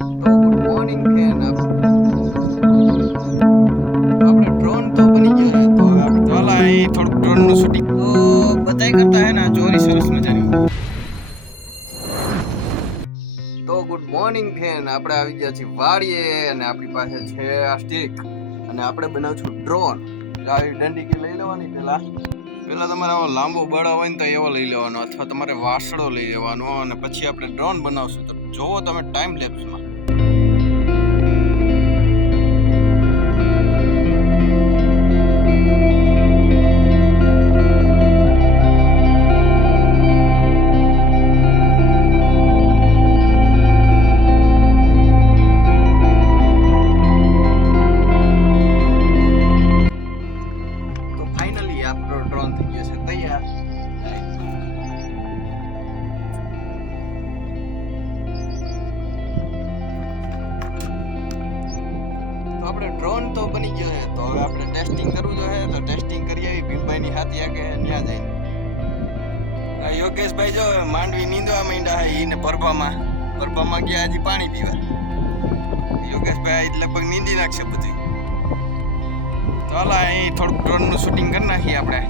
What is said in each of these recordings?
તો good morning friend, આપણે drone તો બની ગયો है तो આપણે ચાલા અહીં થોડુંક ડ્રોન નું શૂટિંગ તો બધાય કરતા હે ને ચોરી સરસ મજાની। તો ગુડ મોર્નિંગ ફ્રેન્ડ, આપણે આવી ગયા છીએ વાડીએ અને આપણી પાસે છે આ સ્ટિક અને આપણે બનાવશું ડ્રોન। આવી દંડીકી લઈ લેવાની પેલા તમારે આવો લાંબો બળો હોય ને તો એવો લઈ લેવાનો અથવા તમારે વાસળો લઈ લેવાનો અને પછી આપણે ડ્રોન બનાવશું। તો જોવો તમે ટાઈમ લેપ્સમાં। તો ફાઇનલી આપણો ડ્રોન થઈ ગયો છે તૈયાર। તો આપણે ડ્રોન તો બની ગયો છે, તો હવે આપણે ટેસ્ટિંગ કરવું જોઈએ। તો ટેસ્ટિંગ કરી આવી ભીમભાઈની હાથી આગે ત્યાં જઈને। યોગેશભાઈ જો માંડવી નીંદવા માંડ્યા છે એને પરભામાં ગયા હજી પાણી પીવા। યોગેશભાઈ લગભગ નીંદી નાખશે બધું। તો હાલ અહીં થોડુંક ડ્રોનનું શૂટિંગ કરી નાખીએ આપણે।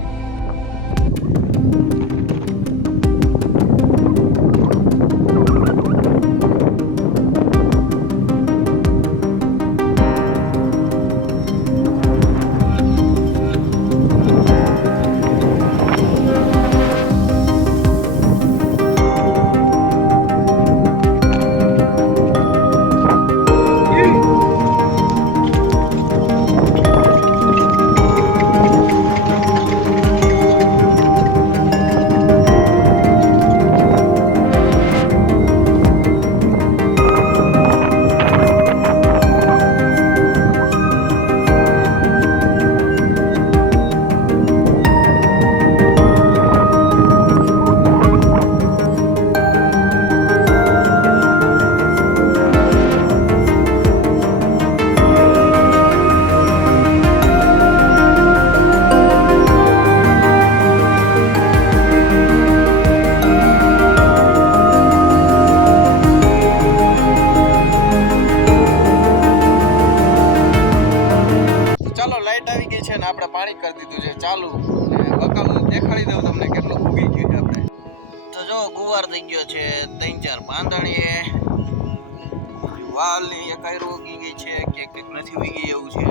આવી ગઈ છે ને આપણે પાણી કરી દીધું છે ચાલુ અને બકાલું દેખાડી દઉં તમને કેટલું ઉગી ગયું છે આપણે। તો જો ગુવાર થઈ ગયો છે 3-4 પાંદડીએ, વાલની એકાઈ ઉગી ગઈ છે કે નથી ઉગી એવું છે।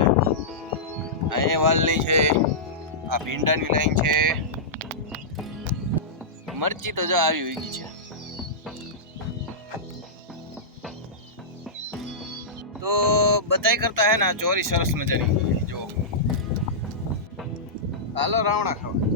આ એ વાલની છે, આ ભીંડાની લાઈન છે, મરચી તો જો આવી ઉગી છે। તો બધાય કરતા હે ને ચોરી સરસ મજાની જો। હાલો રાવણા ખાવા।